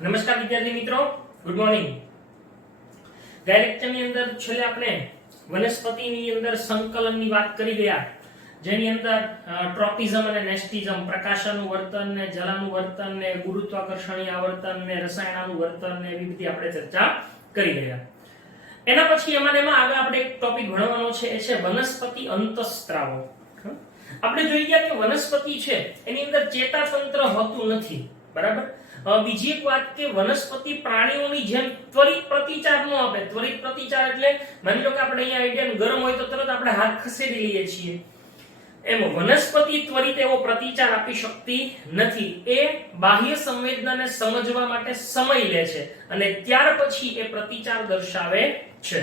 નમસ્કાર વિદ્યાર્થી મિત્રો, ગુડ મોર્નિંગ. ગયા લેક્ચરની અંદર છેલ્લે આપણે વનસ્પતિની અંદર સંકલનની વાત કરી ગયા, જેની અંદર ટ્રોપિઝમ અને નેસ્ટિઝમ, પ્રકાશનું વર્તન ને જલાનું વર્તન ને ગુરુત્વાકર્ષણીય આવર્તન ને રસાયણનું વર્તન ને એવી બધી આપણે ચર્ચા કરી ગયા. એના પછી એમાં આગળ આપણે એક ટોપિક ભણવાનો છે, એ છે વનસ્પતિ અંતઃસ્ત્રાવો. આપણે જોઈ ગયા કે વનસ્પતિ છે એની અંદર ચેતાતંત્ર હોતું નથી, બરાબર. બીજી એક વાત કે વનસ્પતિ પ્રાણીઓની જેમ ત્વરિત પ્રતિચાર ન આપે. ત્વરિત પ્રતિચાર એટલે માની લો કે આપણે અહીંયા આઈડિયન ગરમ હોય તો તરત આપણે હાથ ખસેડી લઈએ છીએ, એમ વનસ્પતિ ત્વરિત એવો પ્રતિચાર આપી શકતી નથી. એ બાહ્ય સંવેદનાને સમજવા માટે સમય લે છે અને ત્યાર પછી એ પ્રતિચાર દર્શાવે છે.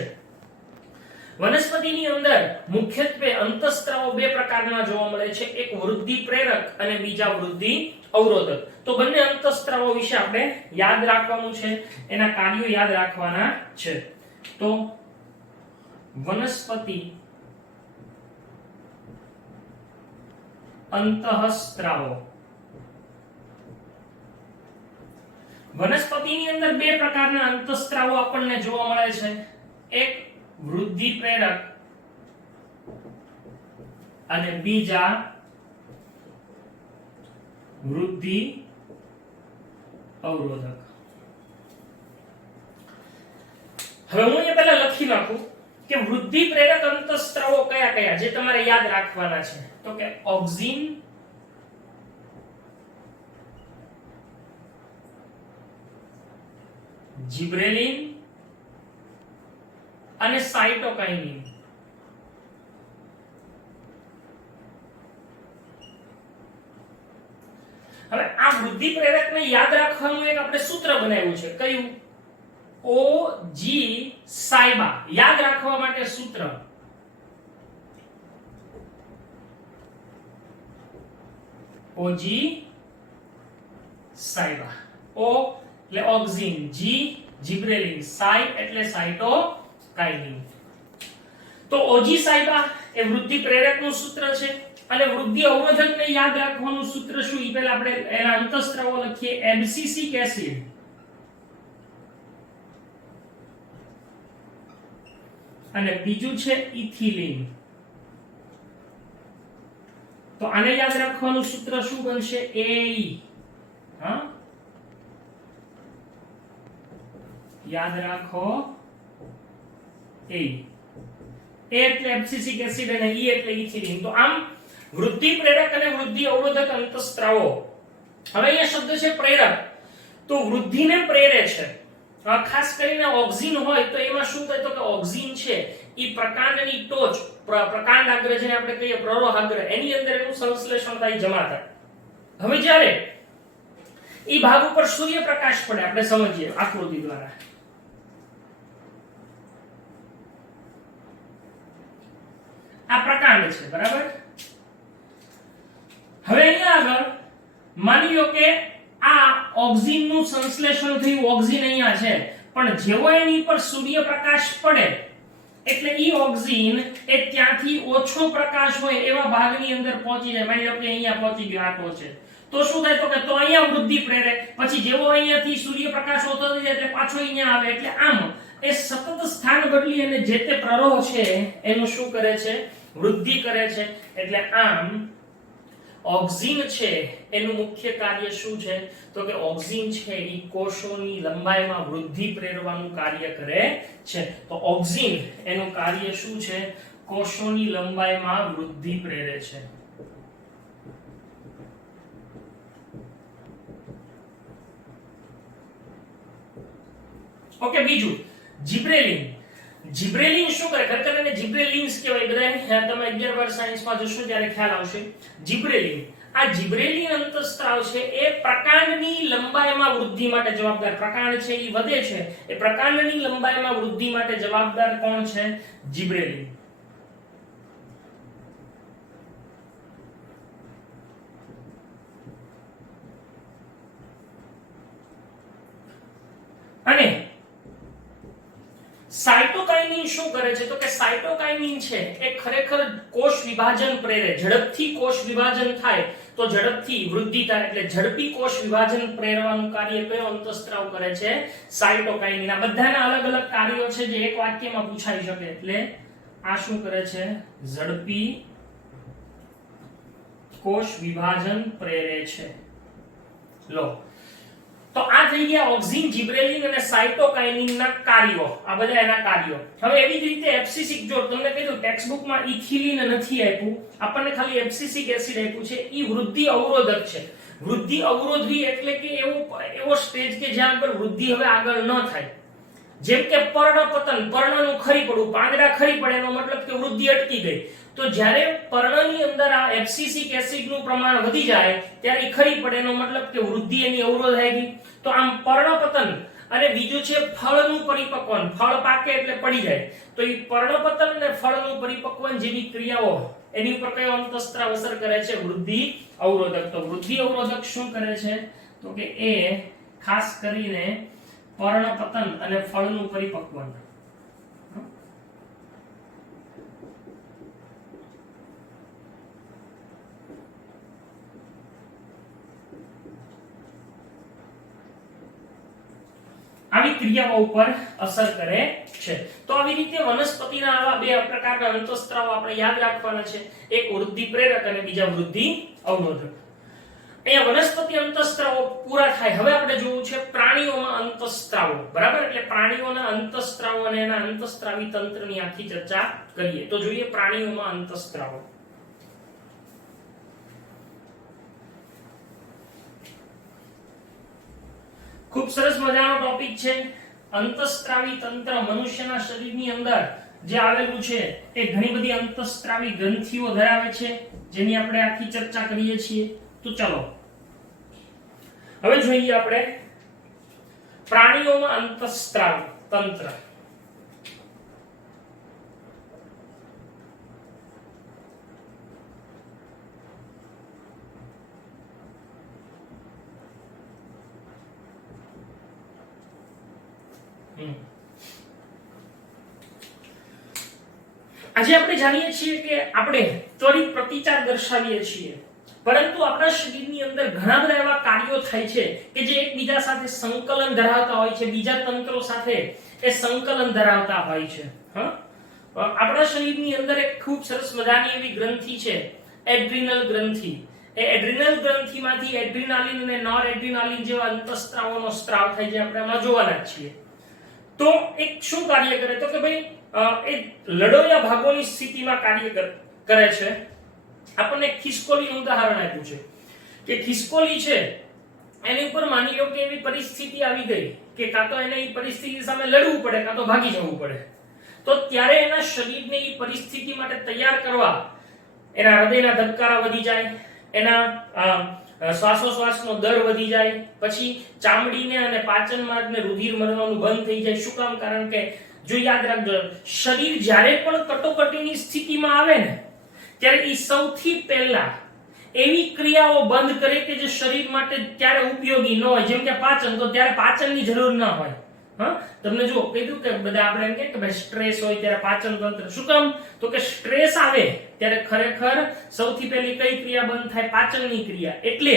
વનસ્પતિની અંદર મુખ્યત્વે અંતઃસ્ત્રાવો બે પ્રકારના જોવા મળે છે, એક વૃદ્ધિ પ્રેરક અને બીજા વૃદ્ધિ અવરોધક. તો બંને અંતઃસ્ત્રાવો વિશે આપણે યાદ રાખવાનું છે, એના કાર્યો યાદ રાખવાના છે. તો વનસ્પતિ અંતઃસ્ત્રાવો, વનસ્પતિની અંદર બે પ્રકારના અંતઃસ્ત્રાવો આપણને જોવા મળે છે, એક વૃદ્ધિ પ્રેરક અને બીજા વૃદ્ધિ અવરોધક. હવે હું એ પહેલા લખી નાખું કે વૃદ્ધિ પ્રેરક અંતઃસ્ત્રાવો કયા કયા જે તમારે યાદ રાખવાના છે. તો કે ઓક્સિન, જિબ્રેલિન અને સાઇટોકાઇનિન. હવે આ વૃદ્ધિ પ્રેરકને યાદ રાખવાનું એક આપણે સૂત્ર બનાવ્યું છે, કયું? OG સાયબા. યાદ રાખવા માટે સૂત્ર OG સાયબા. O એટલે ઓક્સિન, G જિબ્રેલિન, સાઈ એટલે સાઇટોકાઇનિન. તો OG સાયબા એ વૃદ્ધિ પ્રેરકનું સૂત્ર છે અને વૃદ્ધિ અવરોધકને યાદ રાખવાનું સૂત્ર શું? ઈ પહેલા આપણે એના અંતઃસ્ત્રાવો લખીએ. એબ્સિસિક એસિડ અને બીજું છે ઇથિલિન. તો આને યાદ રાખવાનું સૂત્ર શું બનશે? AE. હા, યાદ રાખો. A એટલે એબ્સિસિક એસિડ અને E એટલે ઇથિલિન. તો આમ વૃદ્ધિ પ્રેરક અને વૃદ્ધિ અવરોધક અંતઃસ્ત્રાવો. હવે અહીંયા શબ્દ છે પ્રેરક, તો વૃદ્ધિને પ્રેરે છે. ખાસ કરીને ઓક્સિન હોય તો એમાં શું થાય? તો કે ઓક્સિન છે ઈ પ્રકાંડની ટોચ, પ્રકાંડાગ્ર જેને આપણે કહીએ પ્રરોહાગ્ર, એની અંદર એનું સંશ્લેષણ થાય, જમા થાય. હવે જ્યારે ઈ ભાગ ઉપર સૂર્યપ્રકાશ પડે, આપણે સમજીએ આકૃતિ દ્વારા. આ પ્રકાંડ છે, બરાબર. હવે અહીંયા આગળ માની લો કે આ ઓક્સિનનું સંશ્લેષણ થયું, ઓક્સિન અહીંયા છે, પણ જેવો એની પર સૂર્યપ્રકાશ પડે એટલે ઈ ઓક્સિન એ ત્યાંથી ઓછો પ્રકાશ હોય એવા ભાગની અંદર પહોંચી જાય. માની લો કે અહીંયા પહોંચી ગયો, આ ટોચે, તો શું થાય? તો કે તો અહીંયા વૃદ્ધિ પ્રેરે, પછી જેવો અહીંયાથી સૂર્યપ્રકાશ હોતો થઈ જાય એટલે પાછો અહીંયા આવે. એટલે આમ એ સતત સ્થાન બદલી અને જે તે પ્રરોહ છે એનું શું કરે છે? વૃદ્ધિ કરે છે. એટલે આમ ઓક્સિન છે એનું મુખ્ય કાર્ય શું છે? તો કે ઓક્સિન છે ઈ કોષોની લંબાઈમાં વૃદ્ધિ પ્રેરવાનું કાર્ય કરે છે. તો ઓક્સિન એનું કાર્ય શું છે? કોષોની લંબાઈમાં વૃદ્ધિ પ્રેરે છે. ઓકે. બીજું જિબ્રેલિન. જિબ્રેલિન શું કરે? ખરેખર એને જિબ્રેલિન્સ કહેવાય. બધા તમે 11 વાર સાયન્સમાં જોશો ત્યારે ખ્યાલ આવશે. જિબ્રેલિન, આ જિબ્રેલિન અંતઃસ્ત્રાવ છે એ પ્રકાંડની લંબાઈમાં વૃદ્ધિ માટે જવાબદાર. પ્રકાંડ છે એ વધે છે, એ પ્રકાંડની લંબાઈમાં વૃદ્ધિ માટે જવાબદાર કોણ છે? જિબ્રેલિન. અને સાયટોકાઇનિન શું કરે છે? તો કે સાયટોકાઇનિન છે એ ખરેખર કોષ વિભાજન પ્રેરે. ઝડપથી કોષ વિભાજન થાય તો ઝડપથી વૃદ્ધિ થાય એટલે ઝડપી કોષ વિભાજન પ્રેરવાનું કાર્ય કયો અંતઃસ્ત્રાવ કરે છે? સાયટોકાઇનિન. આ બધાના અલગ અલગ કાર્યો છે જે એક વાક્યમાં પૂછાઈ શકે. એટલે આ શું કરે છે? ઝડપી કોષ વિભાજન પ્રેરે છે. લો, તો આ થઈ ગયા ઓક્સિન, જિબ્રેલિન અને સાયટોકાઇનિન ના કાર્યો. આ બધા એના કાર્યો. હવે એવી જ રીતે એબ્સિસિક, જો તમને કીધું ટેક્સ્ટબુકમાં ઇથિલિન નથી આપ્યું, આપણને ખાલી એબ્સિસિક એસિડ આપ્યું છે. ઈ વૃદ્ધિ અવરોધક છે. વૃદ્ધિ અવરોધી એટલે કે એવો સ્ટેજ કે જ્યાં પર વૃદ્ધિ હવે આગળ ન થાય. જેમ કે પર્ણપતન, પર્ણનું ખરી પડવું, પાંદડા ખરી પડે એનો મતલબ કે વૃદ્ધિ અટકી ગઈ. તો જ્યારે પર્ણની અંદર આ એબ્સિસિક એસિડનું પ્રમાણ વધી જાય ત્યારે ઈ ખરી પડે એનો મતલબ કે વૃદ્ધિ એની અવરોધાઈ ગઈ. તો આમ પર્ણપતન અને બીજું છે ફળનું પરિપક્વન. ફળ પાકે એટલે પડી જાય. તો ઈ પર્ણપતન અને ફળનું પરિપક્વન જેવી ક્રિયાઓ એની ઉપર કયો અંતઃસ્ત્રાવ અસર કરે છે? વૃદ્ધિ અવરોધક. તો વૃદ્ધિ અવરોધક શું કરે છે? તો કે એ ખાસ કરીને પર્ણપતન અને ફળનું પરિપક્વન. આવી ક્રિયાઓ ઉપર અસર કરે છે. તો આવી રીતે વનસ્પતિના આવા બે પ્રકારના અંતઃસ્ત્રાવો આપણે યાદ રાખવાના છે. એક વૃદ્ધિ પ્રેરક અને બીજા વૃદ્ધિ અવરોધક. અહીંયા વનસ્પતિ અંતઃસ્ત્રાવો પૂરા થાય. હવે આપણે જોવું છે પ્રાણીઓમાં અંતઃસ્ત્રાવો. બરાબર? એટલે પ્રાણીઓના અંતઃસ્ત્રાવો અને એના અંતઃસ્ત્રાવી તંત્રની આખી ચર્ચા કરીએ. તો જોઈએ પ્રાણીઓમાં અંતઃસ્ત્રાવો. ખૂબ સરસ મજાનો ટોપિક છે. અંતઃસ્ત્રાવી તંત્ર મનુષ્યના શરીરની અંદર જે આવેલું છે એ ઘણી બધી અંતઃસ્ત્રાવી ગ્રંથિઓ ધરાવે છે, જેની આપણે આખી ચર્ચા કરીએ છીએ. તો ચલો હવે જોઈએ આપણે પ્રાણીઓમાં અંતઃસ્ત્રાવી તંત્ર. આજે આપણે જાણીએ છીએ કે આપણે ત્વરિત પ્રતિચાર દર્શાવીએ છીએ, પરંતુ આપણા શરીરની અંદર ઘણા બધા એવા કાર્યો થાય છે કે જે એકબીજા સાથે સંકલન ધરાવતા હોય છે, બીજા તંત્રો સાથે એ સંકલન ધરાવતા હોય છે. આપણા શરીરની અંદર એક ખૂબ સરસ મજાની એવી ગ્રંથિ છે, એડ્રિનલ ગ્રંથિ. એ એડ્રિનલ ગ્રંથિમાંથી એડ્રિનાલિન અને નોર એડ્રિનાલિન જેવા અંતઃસ્ત્રાવોનો સ્ત્રાવ થાય છે. આપણે આમાં જોવાના છીએ. તો એક શું કાર્ય કરે? તો કે ભાઈ એ લડોયા ભાગોની સ્થિતિમાં કાર્ય કરે છે. આપણને ખિસકોલીનું ઉદાહરણ આપ્યું છે કે ખિસકોલી છે એની ઉપર માની લો કે એવી પરિસ્થિતિ આવી ગઈ કે કાં તો એને એ પરિસ્થિતિ સામે લડવું પડે કાં તો ભાગી જવું પડે. તો ત્યારે એના શરીરને એ પરિસ્થિતિ માટે તૈયાર કરવા એના હૃદયના ધબકારા વધી જાય, એના શ્વાસોશ્વાસનો દર વધી જાય, પછી ચામડીને અને પાચન માર્ગને રુધિર મળવાનું બંધ થઈ જાય. શું કામ? કારણ કે જો યાદ રાખજો, શરીર જ્યારે પણ કટોકટીની સ્થિતિમાં આવે ને ત્યારે એ સૌથી પહેલા એવી ક્રિયાઓ બંધ કરે કે જે શરીર માટે ત્યારે ઉપયોગી ન હોય. જેમ કે પાચન, તો ત્યારે પાચનની જરૂર ન હોય. તમને જો કીધું કે બધા આપણે એમ કે ભાઈ સ્ટ્રેસ હોય ત્યારે પાચન તંત્ર. શું કામ? તો કે સ્ટ્રેસ આવે ત્યારે ખરેખર સૌથી પહેલી કઈ ક્રિયા બંધ થાય? પાચનની ક્રિયા. એટલે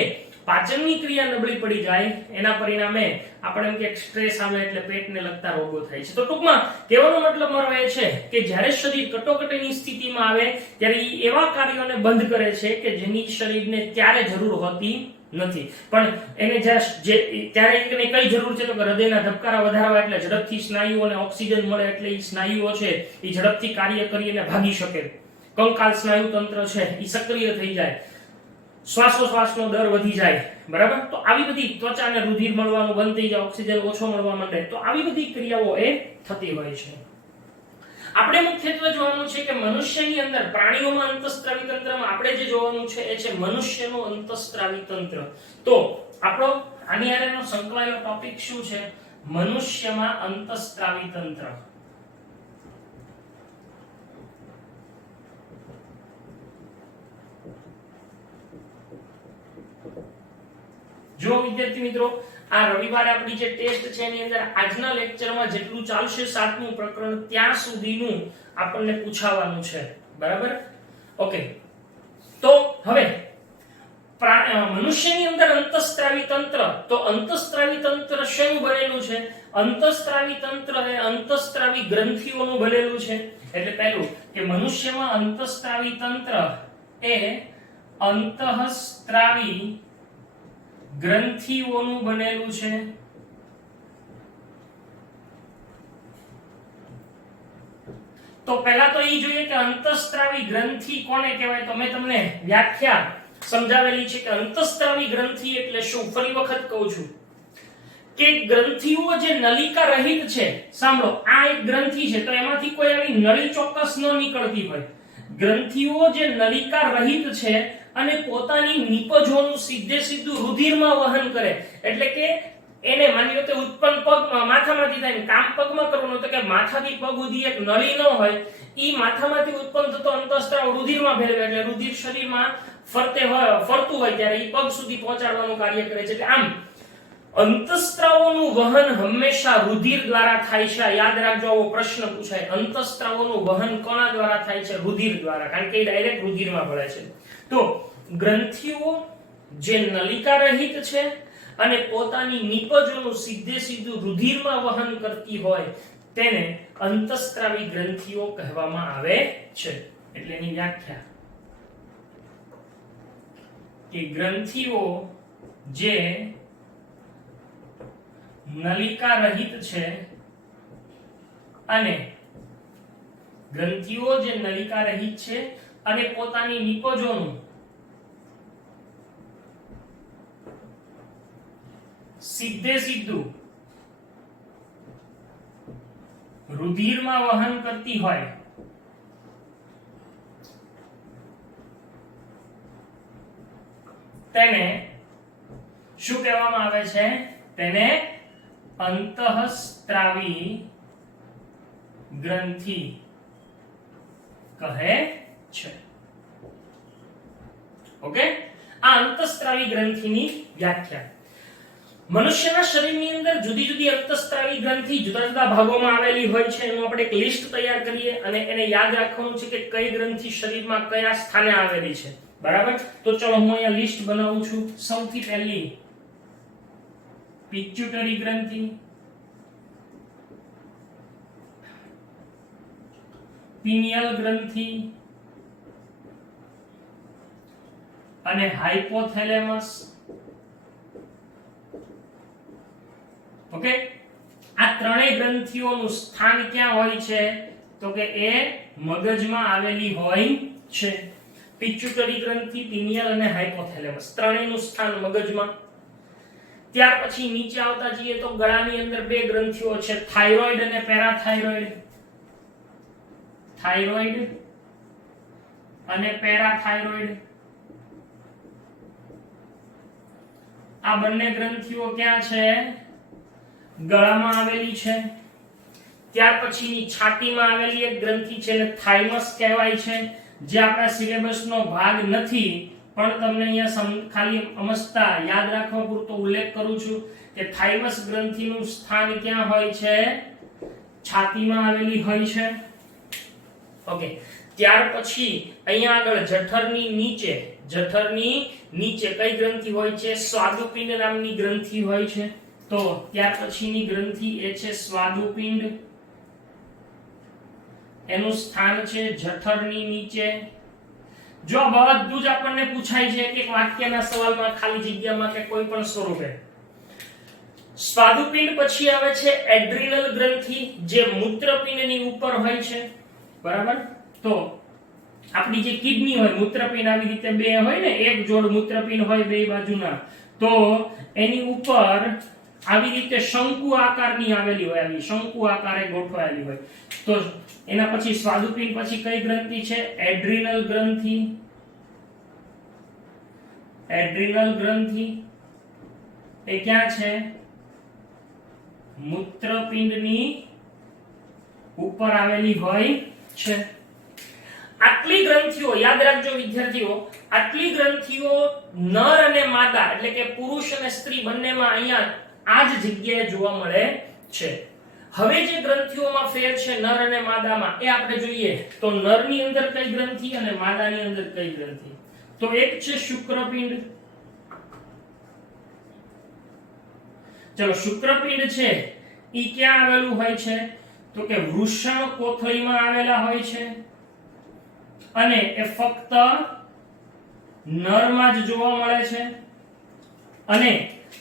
પાચનની ક્રિયા નબળી પડી જાય, એના પરિણામે આપણે એમ કે સ્ટ્રેસ આવે એટલે પેટને લગતા રોગો થાય છે. તો ટૂંકમાં કહેવાનો મતલબ મારો એ છે કે જ્યારે શરીર કટોકટીની સ્થિતિમાં આવે ત્યારે એવા કાર્યોને બંધ કરે છે કે જેની શરીરને ત્યારે જરૂર હોતી નથી. પણ એને ત્યારે એને કઈ જરૂર છે? તો કે હૃદયના ધબકારા વધારવા, એટલે ઝડપથી સ્નાયુઓને ઓક્સિજન મળે, એટલે એ સ્નાયુઓ છે એ ઝડપથી કાર્ય કરીને ભાગી શકે. કંકાલ સ્નાયુ તંત્ર છે એ સક્રિય થઈ જાય, શ્વાસોશ્વાસનો દર વધી જાય. બરાબર? તો આવી બધી ત્વચાને રુધિર મળવાનું બંધ થઈ જાય, ઓક્સિજન ઓછો મળવા માંડે. તો આવી બધી ક્રિયાઓ એ થતી હોય છે. આપણે મુખ્યત્વે જોવાનું છે કે મનુષ્યની અંદર પ્રાણીઓમાં અંતઃસ્ત્રાવી તંત્રમાં આપણે જે જોવાનું છે એ છે મનુષ્યનું અંતઃસ્ત્રાવી તંત્ર. તો આપણો આની હારેનો સંકળાયેલો ટોપિક શું છે? મનુષ્યમાં અંતઃસ્ત્રાવી તંત્ર. જો વિદ્યાર્થી મિત્રો, આ રવિવારે આપણી જે ટેસ્ટ છે એની અંદર આજના લેક્ચરમાં જેટલું ચાલશે 7મું પ્રકરણ ત્યાં સુધીનું આપણને પૂછાવાનું છે. બરાબર? ઓકે. તો હવે મનુષ્યની અંદર અંતઃસ્ત્રાવી તંત્ર, તો અંતઃસ્ત્રાવી તંત્ર શેનું બનેલું છે? અંતઃસ્ત્રાવી તંત્ર એ અંતઃસ્ત્રાવી ગ્રંથિઓનું બનેલું છે. એટલે પહેલું કે મનુષ્યમાં અંતઃસ્ત્રાવી તંત્ર એ અંતઃસ્ત્રાવી ગ્રંથિઓનું બનેલું છે. તો પહેલા તો એ જોઈએ કે અંતઃસ્ત્રાવી ગ્રંથિ કોને કહેવાય. તો મેં તમને વ્યાખ્યા સમજાવેલી છે કે અંતઃસ્ત્રાવી ગ્રંથિ એટલે શું. ફરી વખત કહું છું કે ગ્રંથિઓ જે નલિકા રહિત છે, સાંભળો, આ એક ગ્રંથિ છે તો એમાંથી કોઈ આવી નળી ચોક્કસ ન નીકળતી હોય. ગ્રંથિઓ જે નલિકા રહિત છે અને પોતાની નિપજોનું સીધે સીધું રુધિરમાં વહન કરે. એટલે કે એને માની લો કે ઉત્પન્ન પગ માથામાંથી થાય, કામ પગમાં કરવાનું તો કે માથાથી પગ સુધી એક નળી ન હોય, ઈ માથામાંથી ઉત્પન્ન થતો અંતઃસ્ત્રાવ રુધિરમાં ભેળવે એટલે રુધિર શરીરમાં ફરતું હોય ત્યારે ઈ પગ સુધી પહોંચાડવાનું કાર્ય કરે છે. એટલે આમ અંતઃસ્ત્રાવોનું વહન હંમેશા રુધિર દ્વારા થાય છે. યાદ રાખજો, આવો પ્રશ્ન પૂછાય. અંતઃસ્ત્રાવોનું વહન કોના દ્વારા થાય છે? રુધિર દ્વારા, કારણ કે એ ડાયરેક્ટ રુધિરમાં ભળે છે. તો ગ્રંથિઓ જે નલિકા રહિત છે અને પોતાની નિપજોનું સીધે સીધું રુધિરમાં વહન કરતી હોય તેને અંતઃસ્ત્રાવી ગ્રંથિઓ કહેવામાં આવે છે. એટલે એની વ્યાખ્યા કે ગ્રંથિઓ જે નલિકા રહિત છે અને ગ્રંથિઓ જે નલિકા રહિત છે અને પોતાની નિપજોનું સીધે સીધું રુધિરમાં વહન કરતી હોય તેને શું કહેવામાં આવે છે? તેને અંતઃસ્ત્રાવી ગ્રંથિ કહે છે. ઓકે, આ અંતઃસ્ત્રાવી ગ્રંથિની વ્યાખ્યા. મનુષ્યના શરીરની અંદર જુદી જુદી અંતઃસ્ત્રાવી ગ્રંથિ જુદા જુદા ભાગોમાં આવેલી હોય છે. એનું આપણે એક લિસ્ટ તૈયાર કરીએ અને એને યાદ રાખવાનું છે કે કઈ ગ્રંથિ શરીરમાં કયા સ્થાને આવેલી છે. બરાબર? તો ચલો હું અહીંયા લિસ્ટ બનાવું છું. સૌથી પહેલી પિટ્યુટરી ગ્રંથિ, પિનિયલ ગ્રંથિ અને હાઇપોથેલેમસ. ઓકે, આ ત્રણેય ગ્રંથિઓનું સ્થાન ક્યાં હોય છે? તો કે એ મગજમાં આવેલી હોય છે. પિટ્યુટરી ગ્રંથિ, પિનિયલ અને હાઇપોથેલેમસ ત્રણેયનું સ્થાન મગજમાં. ત્યાર પછી નીચે આવતા જઈએ તો ગળાની અંદર બે ગ્રંથિઓ છે, થાઇરોઇડ અને પેરાથાઇરોઇડ. થાઇરોઇડ અને પેરાથાઇરોઇડ, આ બંને ગ્રંથિઓ ક્યાં છે? ગળામાં આવેલી છે. ત્યાર પછીની છાતીમાં આવેલી એક ગ્રંથિ છે એટલે થાઇમસ કહેવાય છે, જે આપણા સિલેબસનો ભાગ નથી પણ તમને અહીંયા ખાલી સમજતા યાદ રાખવા પૂરતો ઉલ્લેખ કરું છું કે થાઇમસ ગ્રંથિનું સ્થાન ક્યાં હોય છે? છાતીમાં આવેલી હોય છે. ઓકે, ત્યાર પછી અહીંયા આગળ જઠરની નીચે કઈ ગ્રંથિ હોય છે? સ્વાદુપિંડ નામની ગ્રંથિ હોય છે. તો ત્યાર પછીની ગ્રંથિ એ છે સ્વાદુપિંડ. એનું સ્થાન છે જઠરની નીચે. જો બધું જ આપણને પૂછાય છે એક વાક્યના સવાલમાં, ખાલી જગ્યામાં કે કોઈ પણ સ્વરૂપે. સ્વાદુપિંડ પછી આવે છે એડ્રિનલ ગ્રંથિ, જે મૂત્રપિંડની ઉપર હોય છે. બરાબર? તો આપણી જે કિડની હોય, મૂત્રપિંડ આવી રીતે બે હોય ને, એક જોડ મૂત્રપિંડ હોય બે બાજુના, તો એની ઉપર આવી રીતે શંકુ આકારની આવેલી હોય, આવી શંકુ આકારે ગોઠવાયેલી હોય. તો એના પછી સ્વાદુપિંડ પછી કઈ ગ્રંથિ છે? એડ્રિનલ ગ્રંથિ. એડ્રિનલ ગ્રંથિ એ ક્યાં છે? મૂત્રપિંડની ઉપર આવેલી હોય છે. આટલી ગ્રંથિઓ યાદ રાખજો વિદ્યાર્થીઓ, આટલી ગ્રંથિઓ નર અને માદા એટલે કે પુરુષ અને સ્ત્રી બંનેમાં અહીંયા આ જ જગ્યાએ જોવા મળે છે. હવે જે ગ્રંથિઓમાં ફેર છે નર અને માદામાં એ આપણે જોઈએ તો નરની અંદર કઈ ગ્રંથિ અને માદાની અંદર કઈ ગ્રંથિ. તો એક છે શુક્રપિંડ ચલો શુક્રપિંડ છે ઈ ક્યાં આવેલું હોય છે તો કે વૃષણ કોથળીમાં આવેલા હોય છે અને એ ફક્ત નરમાં જ જોવા મળે છે અને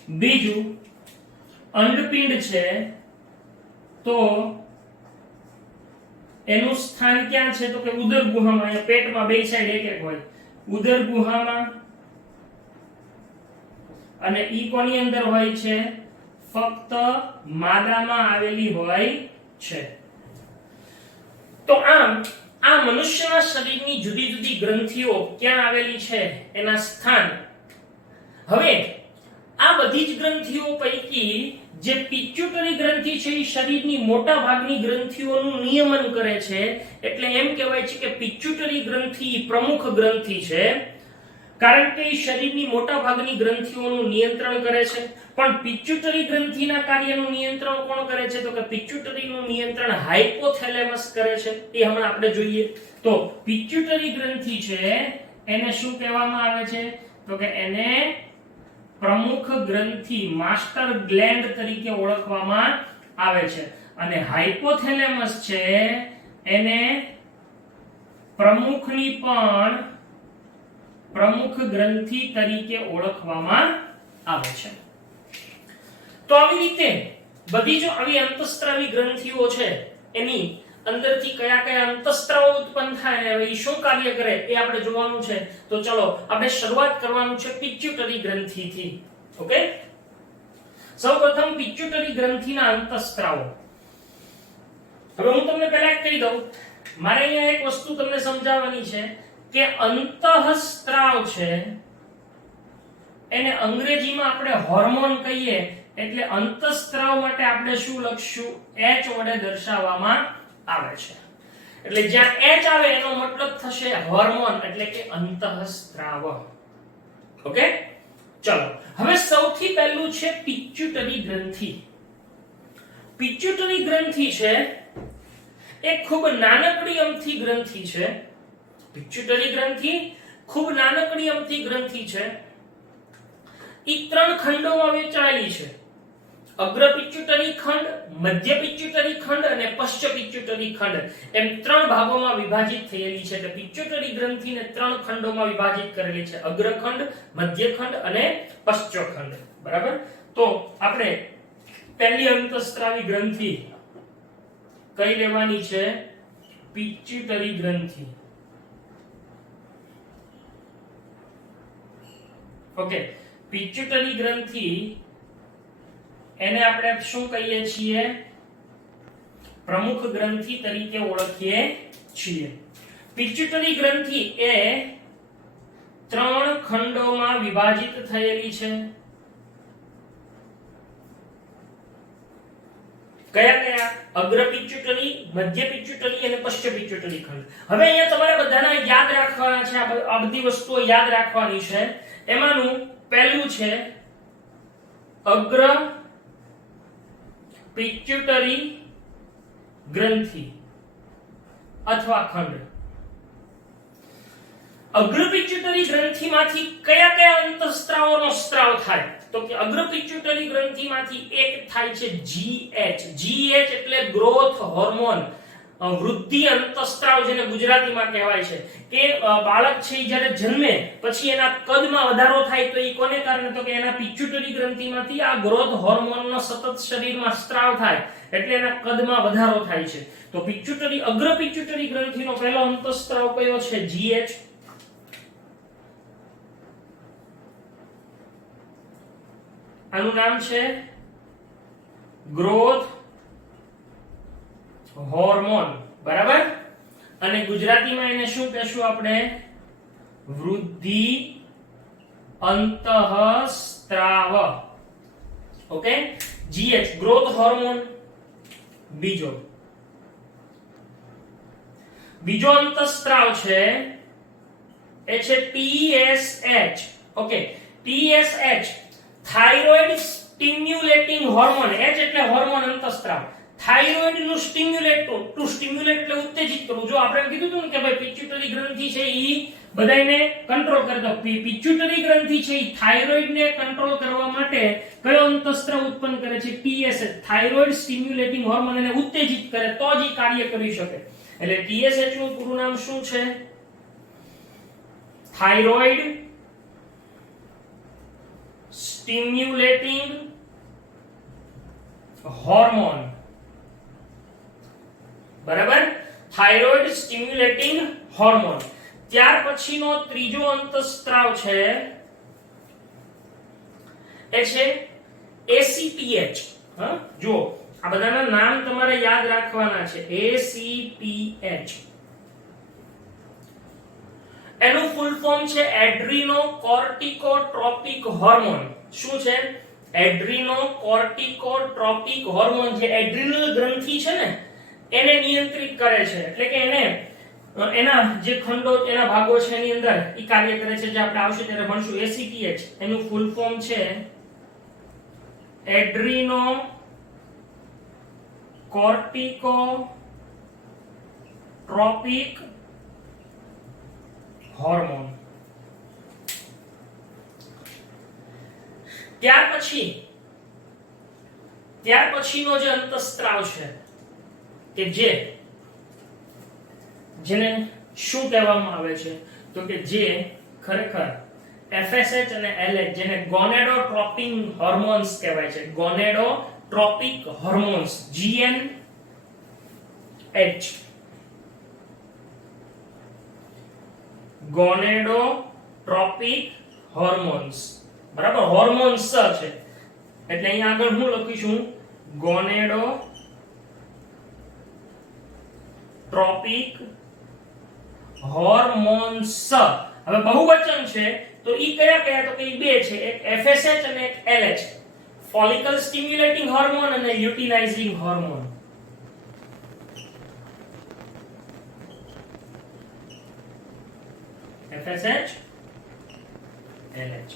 બીજું અંડપિંડ છે તો એનું સ્થાન ક્યાં છે તો કે ઉદર ગુહામાં અહીંયા પેટમાં બે સાઈડ એક એક હોય ઉદર ગુહામાં અને ઈ કોની અંદર હોય છે ફક્ત માદામાં આવેલી હોય છે તો આમ આ મનુષ્યના શરીરની જુદી જુદી ગ્રંથિઓ ક્યાં આવેલી છે એના સ્થાન હવે આ બધી જ ગ્રંથિઓ પૈકી જે પિટ્યુટરી ગ્રંથિ છે એ શરીરની મોટા ભાગની ગ્રંથિઓનું નિયમન કરે છે એટલે એમ કહેવાય છે કે પિટ્યુટરી ગ્રંથિ પ્રમુખ ગ્રંથિ છે કારણ કે એ શરીરની મોટા ભાગની ગ્રંથિઓનું નિયંત્રણ કરે છે પણ પિટ્યુટરી ગ્રંથિના કાર્યનું નિયંત્રણ કોણ કરે છે તો કે પિટ્યુટરીનું નિયંત્રણ હાઇપોથેલેમસ કરે છે એ હમણાં આપણે જોઈએ તો પિટ્યુટરી ગ્રંથિ છે એને શું કહેવામાં આવે છે તો કે એને પ્રમુખ ગ્રંથિ માસ્ટર ગ્લેન્ડ તરીકે ઓળખવામાં આવે છે અને હાઇપોથેલેમસ છે એને પ્રમુખની પણ પ્રમુખ ગ્રંથિ તરીકે ઓળખવામાં આવે છે તો આવી રીતે બધી જો આવી અંતસ્ત્રાવી ગ્રંથિઓ છે એની અંદરથી કયા કયા અંતસ્ત્રાવો ઉત્પન્ન થાય અને એ શું કાર્ય કરે એ આપણે જોવાનું છે તો ચલો આપણે શરૂઆત કરવાનું છે પિટ્યુટરી ગ્રંથિથી ઓકે સૌપ્રથમ પિટ્યુટરી ગ્રંથિના અંતસ્ત્રાવો હવે હું તમને પહેલા એક કહી દઉં મારે અહીંયા એક વસ્તુ તમને સમજાવવાની છે કે અંતઃસ્ત્રાવ છે એને અંગ્રેજીમાં આપણે હોર્મોન કહીએ એટલે અંતઃસ્ત્રાવ માટે આપણે શું લખશું H વડે દર્શાવવામાં આવે છે એટલે જ્યાં H આવે એનો મતલબ થશે હોર્મોન એટલે કે અંતઃસ્ત્રાવ ઓકે ચલો હવે સૌથી પહેલું છે પિટ્યુટરી ગ્રંથિ પિટ્યુટરી ગ્રંથિ છે એ ખૂબ નાનકડી અમથી ગ્રંથિ છે પિટ્યુટરી ગ્રંથિ ખૂબ નાનકડી અમથી ગ્રંથિ છે ઈ ત્રણ ખંડોમાં વહેંચાયેલી છે અગ્ર પિટ્યુટરી ખંડ મધ્ય પિટ્યુટરી ખંડ અને પશ્ચ પિટ્યુટરી ખંડ એમ ત્રણ ભાગોમાં વિભાજિત થયેલી છે એટલે પિટ્યુટરી ગ્રંથિને ત્રણ ખંડોમાં વિભાજિત કરેલી છે અગ્ર ખંડ મધ્ય ખંડ અને પશ્ચ ખંડ બરાબર તો આપણે પહેલી અંતઃસ્ત્રાવી ગ્રંથિ કઈ લેવાની છે પિટ્યુટરી ગ્રંથિ ઓકે પિટ્યુટરી ગ્રંથિ એને આપણે શું કહીએ છીએ પ્રમુખ ગ્રંથિ તરીકે ઓળખીએ છીએ પિટ્યુટરી ગ્રંથિ એ ત્રણ ખંડોમાં વિભાજિત થયેલી છે કયા કયા અગ્ર પિટ્યુટરી મધ્ય પિટ્યુટરી અને પશ્ચ પિટ્યુટરી ખંડ હવે અહીંયા તમારે બધાને યાદ રાખવાના છે આ બધી વસ્તુઓ યાદ રાખવાની છે એમાંનું પહેલું છે અગ્ર પિટ્યુટરી ગ્રંથિ અથવા ખંડ અગ્ર પિટ્યુટરી ગ્રંથિમાંથી કયા કયા અંતઃસ્ત્રાવોનો સ્ત્રાવ થાય તો કે અગ્ર પિટ્યુટરી ગ્રંથિમાંથી એક થાય છે GH એટલે ગ્રોથ હોર્મોન વૃદ્ધિ અંતઃસ્ત્રાવ જેને ગુજરાતીમાં કહેવાય છે કે બાળક છે જ્યારે જન્મે પછી એના કદમાં વધારો થાય તો એ કોને કારણે તો કે એના પિટ્યુટરી ગ્રંથિમાંથી આ ગ્રોથ હોર્મોનનો સતત શરીરમાં સ્ત્રાવ થાય એટલે એના કદમાં વધારો થાય છે તો પિટ્યુટરી અગ્ર પિટ્યુટરી ગ્રંથિનો પહેલો અંતઃસ્ત્રાવ કયો છે GH આનું નામ છે ગ્રોથ હોર્મોન બરાબર અને ગુજરાતીમાં એને શું કહેશું આપણે વૃદ્ધિ અંતઃસ્ત્રાવ ઓકે GH ગ્રોથ હોર્મોન બીજો અંતઃસ્ત્રાવ છે એ છે TSH okay TSH thyroid stimulating hormone H એટલે હોર્મોન અંતઃસ્ત્રાવ થાઇરોઇડ નું સ્ટિમ્યુલેટ એટલે ઉત્તેજિત કરવું જો આપણે કીધું હતું ને કે ભાઈ પિટ્યુટરી ગ્રંથિ છે ઈ બધાને કંટ્રોલ કરે તો પિટ્યુટરી ગ્રંથિ છે એ થાઇરોઇડ ને કંટ્રોલ કરવા માટે કયો અંતઃસ્ત્રાવ ઉત્પન્ન કરે છે? TSH, થાઇરોઇડ સ્ટિમ્યુલેટિંગ હોર્મોન, એને ઉત્તેજિત કરે તો જ એ કાર્ય કરી શકે. એટલે TSH નું પૂરું નામ શું છે? Thyroid stimulating hormone. બરાબર, થાઇરોઇડ સ્ટિમ્યુલેટિંગ હોર્મોન. ત્યાર પછીનો ત્રીજો અંતઃસ્ત્રાવ છે એ છે ACTH. હા, જો આ બધાના નામ તમારે યાદ રાખવાના છે. ACTH એનું ફૂલ ફોર્મ છે એડ્રીનોકોર્ટિકોટ્રોપિક હોર્મોન. શું છે? એડ્રીનોકોર્ટિકોટ્રોપિક હોર્મોન. જે એડ્રિનલ ગ્રંથિ છે ને એને નિયંત્રિત કરે છે, એટલે કે એને એના જે ખંડો, એના ભાગો છે એની અંદર ઈ કાર્ય કરે છે. જે આપણે આવશે ત્યારે ભણશું. ACTH એનું ફૂલ ફોર્મ છે એડ્રીનોકોર્ટિકોટ્રોપિક હોર્મોન. ત્યાર પછીનો જે અંતઃસ્ત્રાવ છે કે જેને શું કહેવામાં આવે છે? તો કે જે ખરેખર FSH અને LH, જેને ગોનેડોટ્રોપિક હોર્મોન્સ કહેવાય છે. ગોનેડોટ્રોપિક હોર્મોન્સ, GnH. ગોનેડોટ્રોપિક હોર્મોન્સ. બરાબર, હોર્મોન્સ છે એટલે અહીંયા આગળ હું લખીશું ગોનેડોટ્રોપિક હોર્મોન્સ. હવે બહુવચન છે તો ઈ કયા કયા? તો કે ઈ બે છે, એક FSH અને એક LH. ફોલિકલ સ્ટિમ્યુલેટિંગ હોર્મોન અને luteinising hormone. FSH, LH.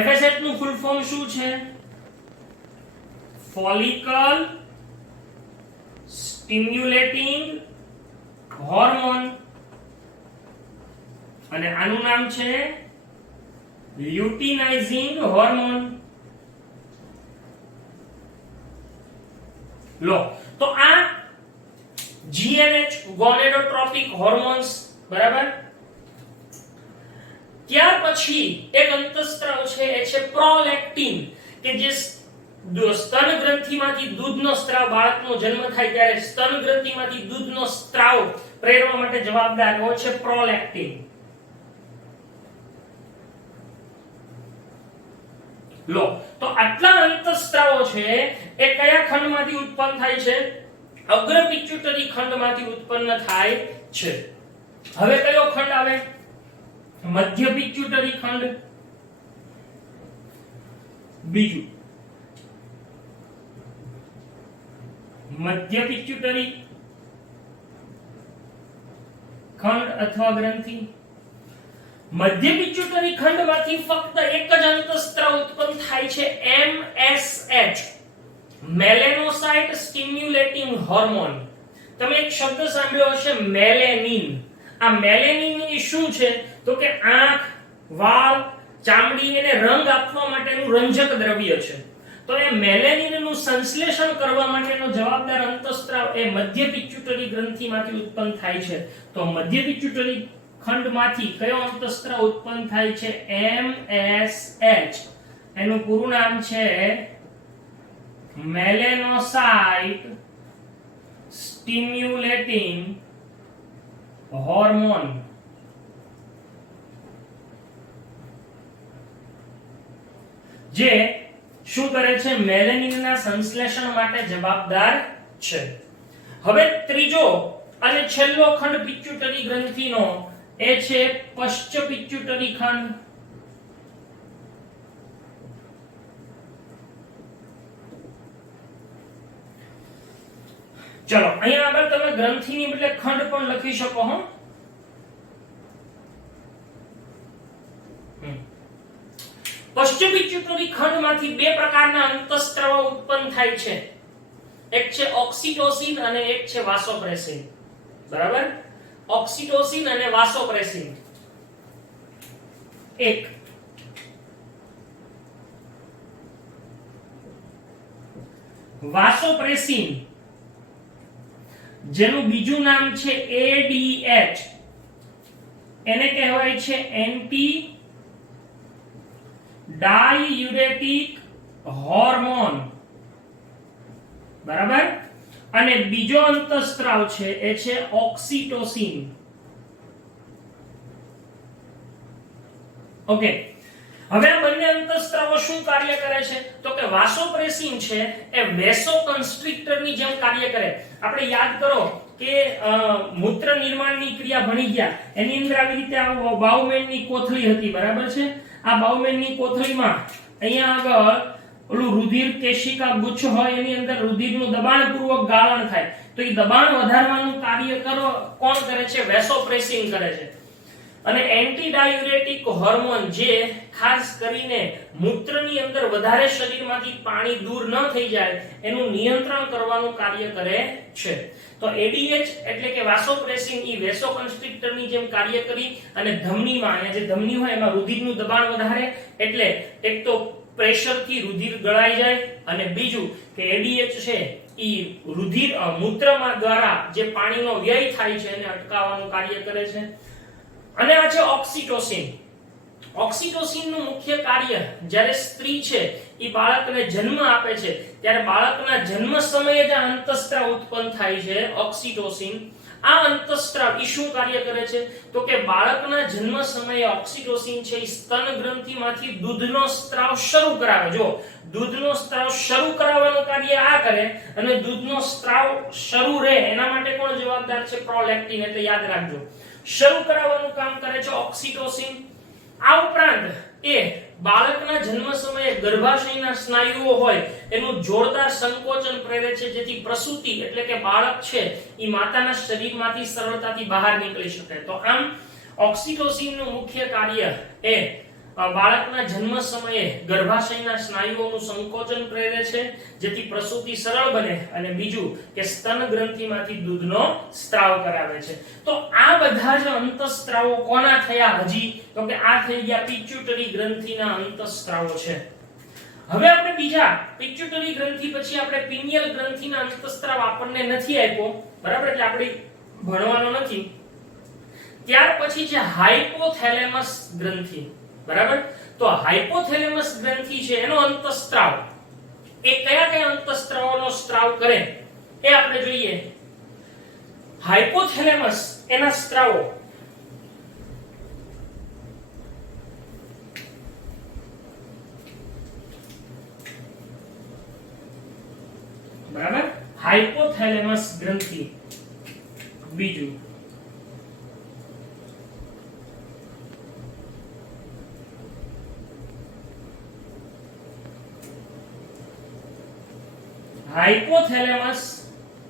FSH નું ફૂલ ફોર્મ શું છે? Follicle stimulating hormone. અને આનું નામ છે લ્યુટિનાઇઝિંગ હોર્મોન. લો, તો આ GnH, ગોનેડોટ્રોપિક હોર્મોન્સ. બરાબર. ત્યાર પછી એક અંતઃસ્ત્રાવ છે એ છે પ્રોલેક્ટિન, કે જે સ્તન ગ્રંથિમાંથી દૂધનો સ્ત્રાવ, બાળકનો જન્મ થાય ત્યારે સ્તન ગ્રંથિમાંથી દૂધનો સ્ત્રાવ પ્રેરવા માટે જવાબદાર હોય છે પ્રોલેક્ટિન. લો, તો આટલા અંતઃસ્ત્રાવો છે એ કયા ખંડમાંથી ઉત્પન્ન થાય છે? અગ્ર પિટ્યુટરી ખંડમાંથી ઉત્પન્ન થાય છે. હવે કયો ખંડ આવે? મધ્ય પિટ્યુટરી ખંડ. બીજું મધ્ય પિટ્યુટરી ખંડ અથવા ગ્રંથિ. મધ્ય પિટ્યુટરી ખંડમાંથી ફક્ત એક જ અંતઃસ્ત્રાવ ઉત્પન્ન થાય છે, MSH, મેલેનોસાઇટ સ્ટિમ્યુલેટિંગ હોર્મોન. તમે એક શબ્દ સાંભળ્યો હશે, મેલેનિન. આ મેલેનિન એ શું છે? તો કે આંખ, વાળ, ચામડી એને રંગ આપવા માટેનું રંજક દ્રવ્ય છે. તો એ મેલેનિનનું સંશ્લેષણ કરવા માટેનો જવાબદાર અંતઃસ્ત્રાવ એ મધ્ય પિટ્યુટરી ગ્રંથિમાંથી ઉત્પન્ન થાય છે. તો મધ્ય પિટ્યુટરી ખંડમાંથી કયો અંતઃસ્ત્રાવ ઉત્પન્ન થાય છે? MSH. એનું પૂરું નામ છે મેલેનોસાઇટ સ્ટિમ્યુલેટિંગ હોર્મોન. જે શું કરે છે? મેલેનિનના સંશ્લેષણ માટે જવાબદાર છે. હવે ત્રીજો અને છેલ્લો ખંડ પિટ્યુટરી ગ્રંથિનો એ છે પશ્ચ પિટ્યુટરી ખંડ. ચલો, અહીંયા આગળ તમે ગ્રંથિની બદલે ખંડ પણ લખી શકો. હો, પશ્ચ પિટ્યુટરી ખંડમાંથી બે પ્રકારના અંતઃસ્ત્રાવો ઉત્પન્ન થાય છે. એક છે ઓક્સિટોસિન અને એક છે વાસોપ્રેસિન. બરાબર, ઓક્સિટોસિન અને વાસોપ્રેસિન. એક વાસોપ્રેસિન, જેનું બીજું નામ છે ADH, એને કહેવાય છે એન્ટી ડાયુરેટિક હોર્મોન. બરાબર, અને બીજો અંતઃસ્ત્રાવ છે એ છે ઓક્સિટોસિન. ઓકે, હવે આ બંને અંતઃસ્ત્રાવો શું કાર્ય કરે છે? તો કે વાસોપ્રેસિન છે એ વેસોકન્સ્ટ્રિક્ટરની જેમ કાર્ય કરે. આપણે યાદ કરો કે મૂત્ર નિર્માણની ક્રિયા ભણી ગયા, એની અંદર આવી રીતે આ બાઉમેનની કોથળી હતી. બરાબર છે, આ બાઉમેનની કોથળીમાં અહીંયા આગળ ઓલું રુધિર કેશિકા ગુચ્છ હોય, એની અંદર રુધિરનું દબાણપૂર્વક ગાળણ થાય. તો એ દબાણ વધારવાનું કાર્ય કોણ કરે છે? વેસોપ્રેસિન કરે છે. અને એન્ટી ડાયુરેટિક હોર્મોન, જે ખાસ કરીને મૂત્રની અંદર વધારે શરીરમાંથી પાણી દૂર ન થઈ જાય એનું નિયંત્રણ કરવાનું કાર્ય કરે છે. તો ADH એટલે કે વાસોપ્રેસિન ઈ વેસોકન્સ્ટ્રિક્ટરની જેમ કાર્ય કરી અને ધમનીમાં, અહીંયા જે ધમની હોય એમાં રુધિરનું દબાણ વધારે, એટલે એક તો પ્રેશરથી રુધિર ગળાઈ જાય, અને બીજું કે ADH છે ઈ રુધિર મૂત્રમાં દ્વારા જે પાણીનો વ્યય થાય છે એને અટકાવવાનું કાર્ય કરે છે. અને આ છે ઓક્સિટોસિન. ઓક્સિટોસિનનું મુખ્ય કાર્ય, જ્યારે સ્ત્રી છે એ બાળકને જન્મ આપે છે ત્યારે બાળકના જન્મ સમયે જે અંતઃસ્ત્રાવ ઉત્પન્ન થાય છે ઓક્સિટોસિન, આ અંતઃસ્ત્રાવ ઈ શું કાર્ય કરે છે? તો કે બાળકના જન્મ સમયે ઓક્સિટોસિન છે એ સ્તન ગ્રંથિમાંથી દૂધનો સ્ત્રાવ શરૂ કરાવે. જો દૂધનો સ્ત્રાવ શરૂ કરાવવાનું કાર્ય આ કરે, અને દૂધનો સ્ત્રાવ શરૂ રહે એના માટે કોણ જવાબદાર છે? પ્રોલેક્ટિન. એટલે યાદ રાખજો, શરૂ કરાવવાનું કામ કરે છે ઓક્સિટોસિન. આ ઉપરાંત એ બાળકના જન્મ સમયે ગર્ભાશયના સ્નાયુઓ હોય એનું જોરદાર સંકોચન પ્રેરે છે, જેથી પ્રસૂતિ એટલે કે બાળક છે એ માતાના શરીરમાંથી સરળતાથી બહાર નીકળી શકે. તો આમ ઓક્સિટોસિનનું મુખ્ય કાર્ય એ બાળકના જન્મ સમયે ગર્ભાશયના સ્નાયુઓનું સંકોચન પ્રેરે છે, જેથી પ્રસૂતિ સરળ બને, અને બીજું કે સ્તન ગ્રંથિમાંથી દૂધનો સ્ત્રાવ કરાવે છે. તો આ બધા જ અંતઃસ્ત્રાવો કોના થયા હજી? તો કે આ થઈ ગયા પિટ્યુટરી ગ્રંથિના અંતઃસ્ત્રાવો છે. હવે આપણે બીજા પિટ્યુટરી ગ્રંથિ પછી આપણે પિનિયલ ગ્રંથિના અંતઃસ્ત્રાવ આપણને નથી આપ્યો, બરાબર, એટલે આપણે ભણવાનો નથી. ત્યાર પછી છે હાઇપોથેલેમસ ગ્રંથિ. બરાબર, તો હાઇપોથેલેમસ ગ્રંથિ છે એનો અંતઃસ્ત્રાવ એ કયા કયા અંતઃસ્ત્રાવોનો સ્ત્રાવ કરે એ આપણે જોઈએ. હાઇપોથેલેમસ એના સ્ત્રાવો બરાબર, હાઇપોથેલેમસ ગ્રંથિ. બીજું હાઇપોથેલેમસ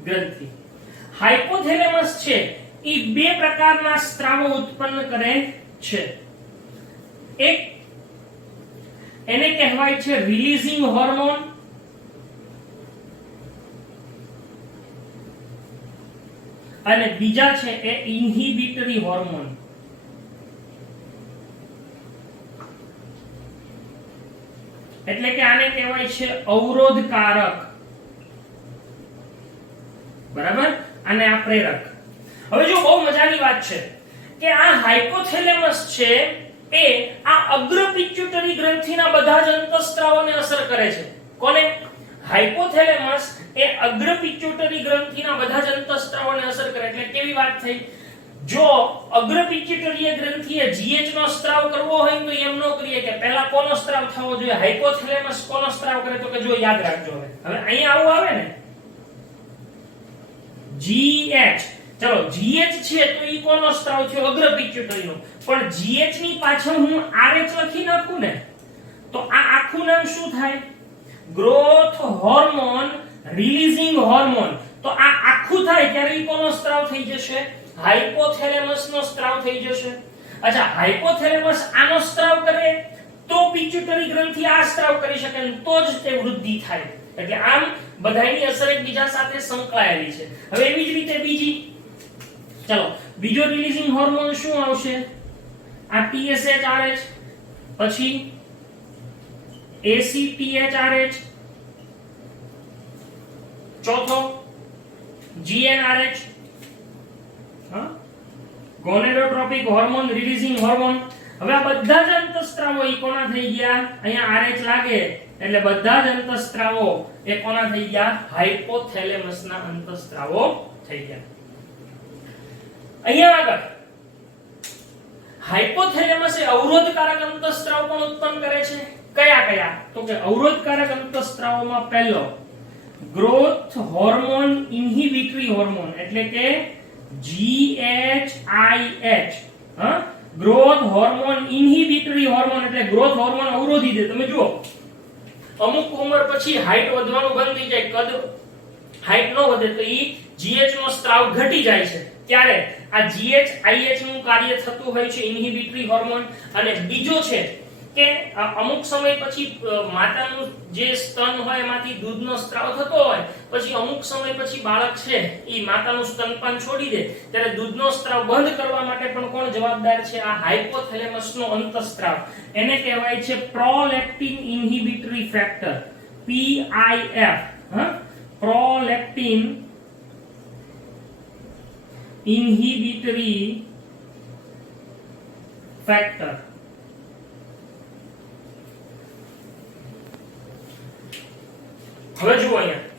ગ્રંથિ. હાઇપોથેલેમસ છે એ બે પ્રકારના સ્ત્રાવો ઉત્પન્ન કરે છે. એક એને કહેવાય છે રિલીઝિંગ હોર્મોન, અને બીજા છે એ ઇન્હિબિટરી હોર્મોન. એટલે કે આને કહેવાય છે અવરોધકારક. બરાબર, અને આ પ્રેરક. હવે જો બહુ મજાની વાત છે કે આ હાઇપોથેલેમસ છે એ આ અગ્ર પિટ્યુટરી ગ્રંથિના બધા જ અંતઃસ્ત્રાવોને અસર કરે છે. કોને? હાઇપોથેલેમસ એ અગ્ર પિટ્યુટરી ગ્રંથિના બધા જ અંતઃસ્ત્રાવોને અસર કરે. એટલે કેવી વાત થઈ? જો અગ્ર પિટ્યુટરી ગ્રંથિએ GH નો સ્ત્રાવ કરવો હોય તો એમ ન કરીએ કે પહેલા કોનો સ્ત્રાવ થવો જોઈએ? હાઇપોથેલેમસ કોનો સ્ત્રાવ કરે? તો કે જો યાદ રાખજો, હવે અહીંયા આવું આવે ને GH. ચલો GH છે તો ઈ કોનો સ્ત્રાવ થયો? અગ્ર પિટ્યુટરીનો. પણ GH ની પાછળ હું RH લખી નાખું ને તો આ આખું નામ શું થાય? Growth hormone releasing hormone. તો આ આખું થાય ત્યારે ઈ કોનો સ્ત્રાવ થઈ જશે? હાઇપોથેલેમસ નો સ્ત્રાવ થઈ જશે. અચ્છા, હાઇપોથેલેમસ આનો સ્ત્રાવ કરે તો પિટ્યુટરી ગ્રંથિ આ સ્ત્રાવ કરી શકે, તો જ તે વૃદ્ધિ થાય. એટલે આમ બધાની અસર એકબીજા સાથે સંકળાયેલી છે. હવે એવી જ રીતે બીજી ચલો બીજો રિલીઝિંગ હોર્મોન શું આવશે? આ TSHRH, પછી ACTHRH, ચોથો GnRH, હા, ગોનેડોટ્રોપિક હોર્મોન, રિલીઝિંગ હોર્મોન. હવે આ બધા જ અંતઃસ્ત્રાવો ઈ કોના થઈ ગયા? અહીંયા RH લાગે એટલે બધા જ અંતઃસ્ત્રાવો એ કોના થઈ ગયા? હાઇપોથેલેમસના અંતઃસ્ત્રાવો થઈ ગયા. અહીંયા આગળ હાઇપોથેલેમસ એ અવરોધકારક અંતઃસ્ત્રાવ પણ ઉત્પન્ન કરે છે. કયા કયા? તો કે અવરોધકારક અંતઃસ્ત્રાવોમાં પહેલો ગ્રોથ હોર્મોન ઇન્હિબિટરી હોર્મોન એટલે કે GHIH, હા, ગ્રોથ હોર્મોન ઇન્હિબિટરી હોર્મોન એટલે ગ્રોથ હોર્મોન અવરોધી દે. તમે જુઓ અમુક ઉંમર પછી હાઈટ વધવાનું બંધ થઈ જાય, કદ હાઈટ ન વધે તો ઈ GH નો સ્ત્રાવ ઘટી જાય છે. ત્યારે આ GHIH નું કાર્ય થતું હોય છે ઇન્હિબિટરી હોર્મોન. અને બીજો છે કે અમુક સમય પછી માતાનું જે સ્તન હોય એમાંથી દૂધનો સ્ત્રાવ થતો હોય, પછી અમુક સમય પછી બાળક છે ઈ માતાનું સ્તનપાન છોડી દે ત્યારે દૂધનો સ્ત્રાવ બંધ કરવા માટે પણ કોણ જવાબદાર છે? આ હાઇપોથેલેમસનો અંતઃસ્ત્રાવ. એને કહેવાય છે પ્રોલેક્ટિન ઇન્હિબિટરી ફેક્ટર, PIF, હા, પ્રોલેક્ટિન ઇન્હિબિટરી ફેક્ટર. હવે જુઓ અહીંયા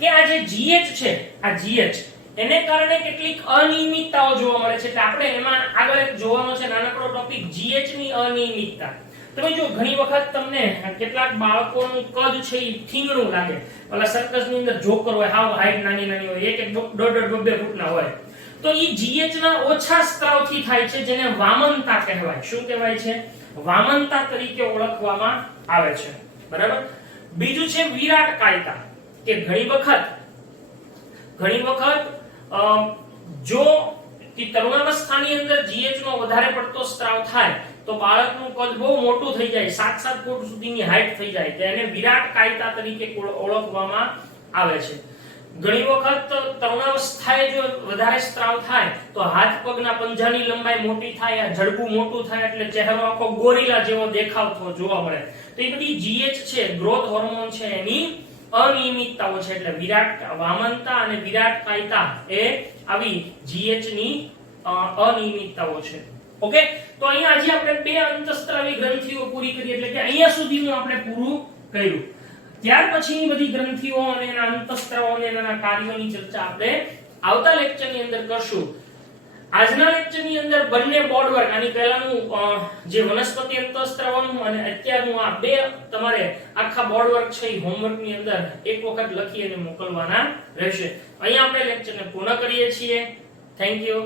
કે આ જે GH છે, આ GH એને કારણે કેટલીક અનિયમિતતાઓ જોવા મળે છે. એટલે આપણે એમાં આગળ એક જોવાનો છે નાનકડો ટોપિક, GH ની અનિયમિતતા. તમે જો ઘણી વખત તમને કેટલાક બાળકોનું કદ છે એ ઠીંગણું લાગે. ઓલા સર્કસ ની અંદર જોકર હોય, હાવ હાઈટ નાની નાની હોય, એક દોઢ ફૂટના હોય, તો ઈ GH ના ઓછા સ્ત્રાવથી થાય છે, જેને વામનતા કહેવાય. શું કહેવાય છે? વામનતા તરીકે ઓળખવામાં આવે છે. બરાબર. બીજું છે વિરાટ કાયતા, કે ઘણી વખત જો તરુણાવસ્થાની અંદર GH નો વધારે પડતો સ્ત્રાવ થાય તો બાળકનું કદ બહુ મોટું થઈ જાય, 7-7 ફૂટ સુધીની હાઈટ થઈ જાય, તેને વિરાટ કાયતા તરીકે ઓળખવામાં આવે છે. ઘણી વખત તરુણાવસ્થાએ જો વધારે સ્ત્રાવ થાય તો હાથ પગના પંજાની લંબાઈ મોટી થાય, આ જડબું મોટું થાય એટલે ચહેરો આખો ગોરીલા જેવો દેખાવ જોવા મળે. તો એ બધી GH છે, ગ્રોથ હોર્મોન છે, એની અનિયમિતતાઓ છે. એટલે વિરાટ વામનતા અને વિરાટ કાયતા એ આવી GH ની અનિયમિતતાઓ છે. ઓકે, તો અહીંયા આજે આપણે બે અંતઃસ્ત્રાવી ગ્રંથિઓ પૂરી કરી, એટલે કે અહીંયા સુધીનું આપણે પૂરું કર્યું. ત્યાર પછીની બધી ગ્રંથિઓ અને એના અંતઃસ્ત્રાવો અને એના કાર્યોની ચર્ચા આપણે આવતા લેક્ચરની અંદર કરશું. આજના લેક્ચરની અંદર બંને બોર્ડ વર્ક, આની પહેલાનું જે વનસ્પતિ અંતઃસ્ત્રાવનું અને અત્યારનું આ બે તમારે આખા બોર્ડ વર્ક છે એ હોમવર્કની અંદર એક વખત લખી અને મોકલવાના રહેશે. અહીંયા આપણે લેક્ચરને પૂર્ણ કરીએ છીએ. Thank you.